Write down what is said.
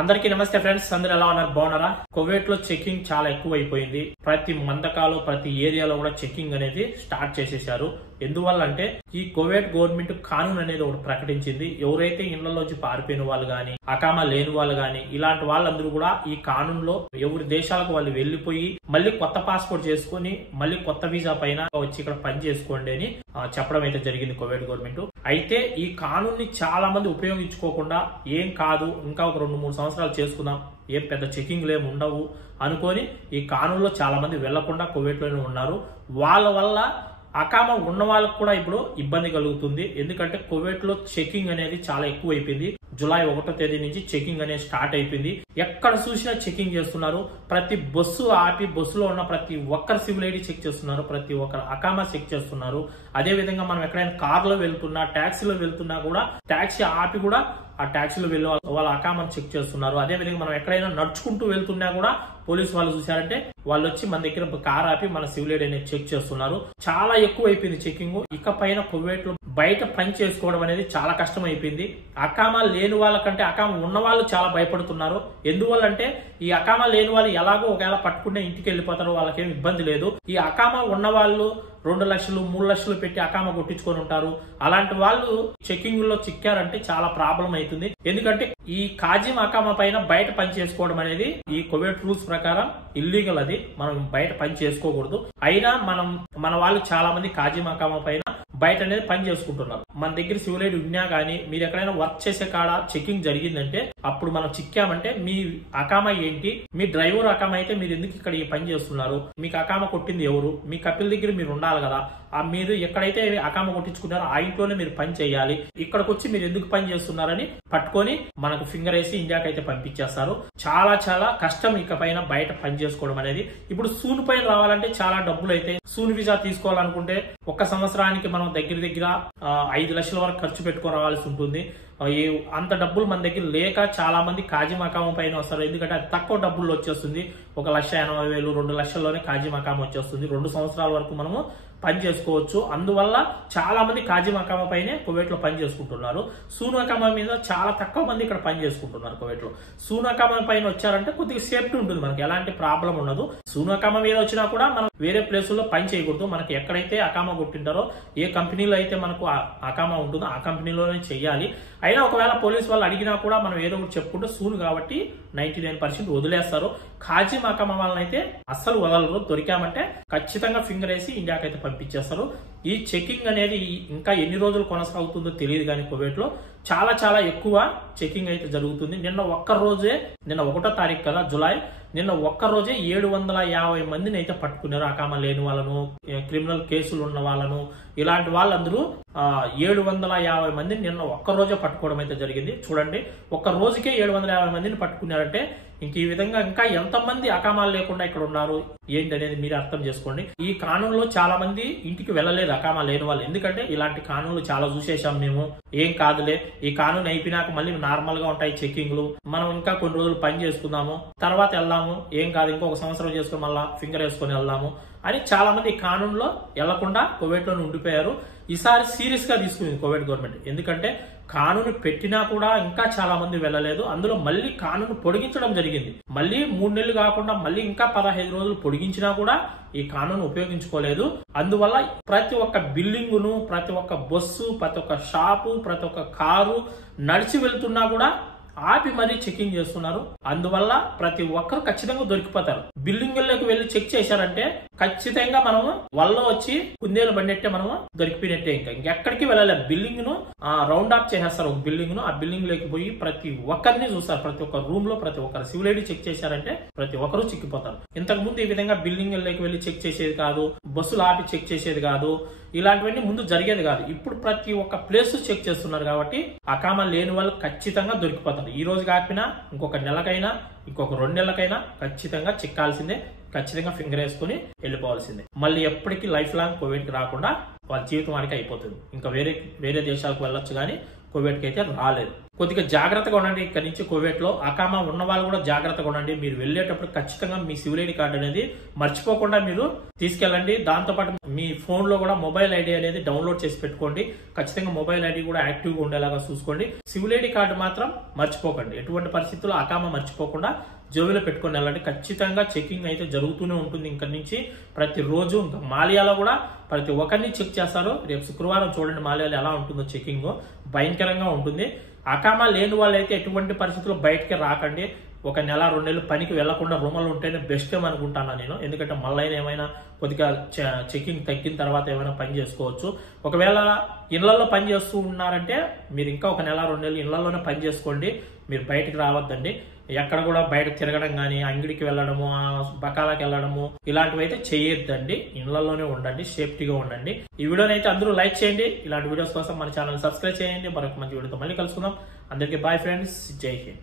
అందరికీ నమస్తే ఫ్రెండ్స్, అందరూ ఎలా ఉన్నారు? బాగున్నారా? కువైట్ లో చెకింగ్ చాలా ఎక్కువ అయిపోయింది. ప్రతి మందకాలు ప్రతి ఏరియాలో కూడా చెకింగ్ అనేది స్టార్ట్ చేసేశారు. ఎందువల్ల అంటే ఈ కువైట్ గవర్నమెంట్ కానూన్ అనేది ఒకటి ప్రకటించింది. ఎవరైతే ఇళ్లలోంచి పారిపోయిన వాళ్ళు గాని, అకామా లేని వాళ్ళు గాని, ఇలాంటి వాళ్ళందరూ కూడా ఈ కానూన్ లో ఎవరి దేశాలకు వాళ్ళు వెళ్లిపోయి మళ్ళీ కొత్త పాస్పోర్ట్ చేసుకుని మళ్ళీ కొత్త వీసా పైన వచ్చి ఇక్కడ పని చేసుకోండి అని చెప్పడం అయితే జరిగింది కువైట్ గవర్నమెంట్. అయితే ఈ కానూన్ ని చాలా మంది ఉపయోగించుకోకుండా ఏం కాదు, ఇంకా ఒక 2-3 సంవత్సరాలు చేసుకుందాం, ఏం పెద్ద చెకింగ్లు ఏమి ఉండవు అనుకొని ఈ కానూన్ లో చాలా మంది వెళ్లకుండా కువైట్ లోనే ఉన్నారు. వాళ్ళ వల్ల అకామా ఉన్న వాళ్ళకు కూడా ఇప్పుడు ఇబ్బంది కలుగుతుంది. ఎందుకంటే కువైట్ లో చెకింగ్ అనేది చాలా ఎక్కువ అయిపోయింది. జూలై 1వ తేదీ నుంచి చెకింగ్ అనేది స్టార్ట్ అయిపోయింది. ఎక్కడ చూసినా చెకింగ్ చేస్తున్నారు. ప్రతి బస్సు ఆపి బస్సులో ఉన్న ప్రతి ఒక్కరు సివిల్ ఐడి చెక్ చేస్తున్నారు, ప్రతి ఒక్కరు అకామా చెక్ చేస్తున్నారు. అదే విధంగా మనం ఎక్కడైనా కార్లో వెళ్తున్నా, ట్యాక్సీలో వెళ్తున్నా కూడా ట్యాక్సీ ఆపి కూడా ఆ ట్యాక్సీలో వెళ్ళి వాళ్ళ అకామాను చెక్ చేస్తున్నారు. అదే విధంగా మనం ఎక్కడైనా నడుచుకుంటూ వెళ్తున్నా కూడా పోలీసు వాళ్ళు చూసారంటే వాళ్ళు వచ్చి మన దగ్గర కార్ ఆపి మన సివిల్ ఐడి అనేది చెక్ చేస్తున్నారు. చాలా ఎక్కువ అయిపోయింది చెకింగ్. ఇకపైన కువైట్ లో బయట పని చేసుకోవడం అనేది చాలా కష్టం అయిపోయింది. అకామా లేని వాళ్ళకంటే అకామా ఉన్న వాళ్ళు చాలా భయపడుతున్నారు. ఎందువల్ల అంటే ఈ అకామా లేని వాళ్ళు ఎలాగో ఒకవేళ పట్టుకుంటే ఇంటికి వెళ్ళిపోతారు, వాళ్ళకేం ఇబ్బంది లేదు. ఈ అకామా ఉన్న వాళ్ళు 2 లక్షలు 3 లక్షలు పెట్టి అకామా కొట్టించుకొని ఉంటారు. అలాంటి వాళ్ళు చెకింగ్ లో చిక్కారంటే చాలా ప్రాబ్లం అవుతుంది. ఎందుకంటే ఈ కాజిం అకామా పైన బయట పని చేసుకోవడం అనేది ఈ కువైట్ రూల్స్ ప్రకారం ఇల్లీగల్. అది మనం బయట పని చేసుకోకూడదు. అయినా మన వాళ్ళు చాలా మంది కాజిం అకామా పైన బయట అనేది పని చేసుకుంటున్నారు. మన దగ్గర సివిల్ ఐడి ఉన్నా గానీ మీరు ఎక్కడైనా వర్క్ చేసే కాడ చెకింగ్ జరిగిందంటే అప్పుడు మనం చిక్కామంటే మీ అకామా ఏంటి, మీ డ్రైవర్ అకామా అయితే మీరు ఎందుకు ఇక్కడ ఈ పని చేస్తున్నారు, మీకు అకామా కొట్టింది ఎవరు, మీ కపిల్ దగ్గర మీరు ఉండాలి కదా, మీరు ఎక్కడైతే అకామా కొట్టించుకున్నారో ఆ ఇంట్లోనే మీరు పని చేయాలి, ఇక్కడికి వచ్చి మీరు ఎందుకు పని చేస్తున్నారని పట్టుకొని మనకు ఫింగర్ వేసి ఇండియాకి అయితే పంపించేస్తారు. చాలా చాలా కష్టం ఇకపైన బయట పని చేసుకోవడం అనేది. ఇప్పుడు సూన్ పైన రావాలంటే చాలా డబ్బులు అయితే, సూన్ వీసా తీసుకోవాలనుకుంటే 1 సంవత్సరానికి మనం దగ్గర 5 లక్షల వరకు ఖర్చు పెట్టుకొని రావాల్సి ఉంటుంది. అంత డబ్బులు మన దగ్గర లేక చాలా మంది కాజిం అకామా పైన వస్తారు. ఎందుకంటే అది తక్కువ డబ్బుల్లో వచ్చేస్తుంది. 1,80,000 2 లక్షల్లోనే కాజిం అకామా వచ్చేస్తుంది. 2 సంవత్సరాల వరకు మనము పని చేసుకోవచ్చు. అందువల్ల చాలా మంది కాజిం అకామా పైనే కువైట్ లో పని చేసుకుంటున్నారు. సూన్ అకామా మీద చాలా తక్కువ మంది ఇక్కడ పని చేసుకుంటున్నారు కువైట్ లో. సూన్ అకామా పైన వచ్చారంటే కొద్దిగా సేఫ్టీ ఉంటుంది, మనకి ఎలాంటి ప్రాబ్లం ఉండదు. సూన్ అకామా మీద వచ్చినా కూడా మనం వేరే ప్లేసుల్లో పని చేయకూడదు. మనకి ఎక్కడైతే అకామా కొట్టింటారో, ఏ కంపెనీలో అయితే మనకు అకామా ఉంటుందో ఆ కంపెనీలోనే చెయ్యాలి. అయినా ఒకవేళ పోలీసు వాళ్ళు అడిగినా కూడా మనం ఏదో ఒకటి చెప్పుకుంటే సూన్ కాబట్టి 99% వదిలేస్తారు. కాజిం అకామా వాళ్ళనైతే అస్సలు వదలరు. దొరికామంటే ఖచ్చితంగా ఫింగర్ వేసి ఇండియాకి అయితే పంపించేస్తారు. ఈ చెకింగ్ అనేది ఇంకా ఎన్ని రోజులు కొనసాగుతుందో తెలియదు కానీ కువైట్ లో చాలా చాలా ఎక్కువ చెకింగ్ అయితే జరుగుతుంది. నిన్న 1వ తారీఖు కదా జూలై, నిన్న ఒక్కరోజే 750 మందిని అయితే పట్టుకున్నారు. అకామా లేని వాళ్ళను, క్రిమినల్ కేసులు ఉన్న వాళ్ళను, ఇలాంటి వాళ్ళందరూ 750 మందిని నిన్న ఒక్కరోజే పట్టుకోవడం అయితే జరిగింది. చూడండి, ఒక్క రోజుకే 750 మందిని పట్టుకున్నారంటే ఇంక ఈ విధంగా ఇంకా ఎంతమంది అకామాలు లేకుండా ఇక్కడ ఉన్నారు ఏంటి అనేది మీరు అర్థం చేసుకోండి. ఈ కానూన్ లో చాలా మంది ఇంటికి వెళ్ళలేదు అకామా లేని వాళ్ళు. ఎందుకంటే ఇలాంటి కానూన్లు చాలా చూసేసాం మేము, ఏం కాదులే, ఈ కానూన్ అయిపోయినాక మళ్ళీ నార్మల్ గా ఉంటాయి చెకింగ్లు, మనం ఇంకా కొన్ని రోజులు పని చేసుకుందాము, తర్వాత వెళ్దాము, ఏం కాదు, ఇంకొక సంవత్సరం చేసుకుని మళ్ళా ఫింగర్ వేసుకొని వెళ్దాము అని చాలా మంది ఈ కానూన్ లో వెళ్లకుండా కువైట్ లోనే ఉండిపోయారు. ఈసారి సీరియస్ గా తీసుకుంది కువైట్ గవర్నమెంట్. ఎందుకంటే కానూన్ పెట్టినా కూడా ఇంకా చాలా మంది వెళ్ళలేదు. అందులో మళ్ళీ కానూన్ పొడిగించడం జరిగింది. మళ్ళీ 3 నెలలు కాకుండా మళ్ళీ ఇంకా 15 రోజులు పొడిగించినా కూడా ఈ కానూన్ ఉపయోగించుకోలేదు. అందువల్ల ప్రతి ఒక్క బిల్డింగును, ప్రతి ఒక్క బస్సు, ప్రతి ఒక్క షాపు, ప్రతి ఒక్క కారు నడిచి వెళ్తున్నా కూడా ఆపి మరీ చెకింగ్ చేస్తున్నారు. అందువల్ల ప్రతి ఒక్కరు ఖచ్చితంగా దొరికిపోతారు. బిల్డింగుల్లోకి వెళ్లి చెక్ చేశారంటే ఖచ్చితంగా మనము వల్ల వచ్చి కుందేలు బండిట్టే మనము దొరికిపోయినట్టే. ఇంకెక్కడికి వెళ్ళలేదు. బిల్డింగ్ ను రౌండ్ ఆఫ్ చేసేస్తారు. ఒక బిల్డింగ్ ను, ఆ బిల్డింగ్ లోకి పోయి ప్రతి ఒక్కరిని చూస్తారు. ప్రతి ఒక్క రూమ్ లో ప్రతి ఒక్కరు సివిల్ ఐడి చెక్ చేశారంటే ప్రతి ఒక్కరు చిక్కిపోతారు. ఇంతకు ముందు ఈ విధంగా బిల్డింగ్ లోకి వెళ్లి చెక్ చేసేది కాదు, బస్సులు ఆపి చెక్ చేసేది కాదు, ఇలాంటివన్నీ ముందు జరిగేది కాదు. ఇప్పుడు ప్రతి ఒక్క ప్లేస్ చెక్ చేస్తున్నారు కాబట్టి అకామా లేని వాళ్ళు ఖచ్చితంగా దొరికిపోతారు. ఈ రోజు కాకపోయినా ఇంకొక నెలకైనా, ఇంకొక 2 నెలలకైనా ఖచ్చితంగా చిక్కాల్సిందే. ఖచ్చితంగా ఫింగర్ వేసుకుని వెళ్ళిపోవాల్సిందే. మళ్ళీ ఎప్పటికీ లైఫ్ లాంగ్ కువైట్ కి రాకుండా వాళ్ళ జీవితం వానికి అయిపోతుంది. ఇంకా వేరే దేశాలకు వెళ్ళొచ్చు కానీ కువైట్ కి అయితే రాలేదు. కొద్దిగా జాగ్రత్తగా ఉండండి. ఇక్కడ నుంచి కువైట్ లో అకామా ఉన్న వాళ్ళు కూడా జాగ్రత్తగా ఉండండి. మీరు వెళ్ళేటప్పుడు ఖచ్చితంగా మీ సివిల్ ఐడి కార్డు అనేది మర్చిపోకుండా మీరు తీసుకెళ్ళండి. దాంతోపాటు మీ ఫోన్ లో కూడా మొబైల్ ఐడి అనేది డౌన్లోడ్ చేసి పెట్టుకోండి. ఖచ్చితంగా మొబైల్ ఐడి కూడా యాక్టివ్ గా ఉండేలాగా చూసుకోండి. సివిల్ ఐడి కార్డు మాత్రం మర్చిపోకండి. ఎటువంటి పరిస్థితుల్లో అకామా మర్చిపోకుండా జోబీలో పెట్టుకొని వెళ్ళండి. ఖచ్చితంగా చెకింగ్ అయితే జరుగుతూనే ఉంటుంది ఇక్కడ నుంచి ప్రతిరోజు. ఇంకా మాలియాలో కూడా ప్రతి ఒక్కరిని చెక్ చేస్తారు. రేపు శుక్రవారం చూడండి మాలియాలో ఎలా ఉంటుందో చెకింగ్, భయంకరంగా ఉంటుంది. అకామా లేని వాళ్ళైతే ఎటువంటి పరిస్థితుల్లో బయటకి రాకండి. ఒక నెల 2 నెలలు పనికి వెళ్లకుండా రూమల్లో ఉంటేనే బెస్ట్ అనుకుంటాను నేను. ఎందుకంటే మళ్ళీ ఏమైనా కొద్దిగా చెకింగ్ తగ్గిన తర్వాత ఏమైనా పని చేసుకోవచ్చు. ఒకవేళ ఇళ్లలో పని చేస్తూ ఉన్నారంటే మీరు ఇంకా ఒక నెల 2 నెలలు ఇళ్లలోనే పని చేసుకోండి. మీరు బయటకు రావద్దండి. ఎక్కడ కూడా బయట తిరగడం కానీ, అంగడికి వెళ్ళడము, బకాలాకి వెళ్ళడము ఇలాంటివి అయితే చేయొద్దండి. ఇళ్లలోనే ఉండండి, సేఫ్టీగా ఉండండి. ఈ వీడియోని అయితే అందరూ లైక్ చేయండి. ఇలాంటి వీడియోస్ కోసం మన ఛానల్ సబ్స్క్రైబ్ చేయండి. మరొక మంచి వీడియోతో మళ్ళీ కలుసుకుందాం. అందరికీ బాయ్ ఫ్రెండ్స్, జై హింద్.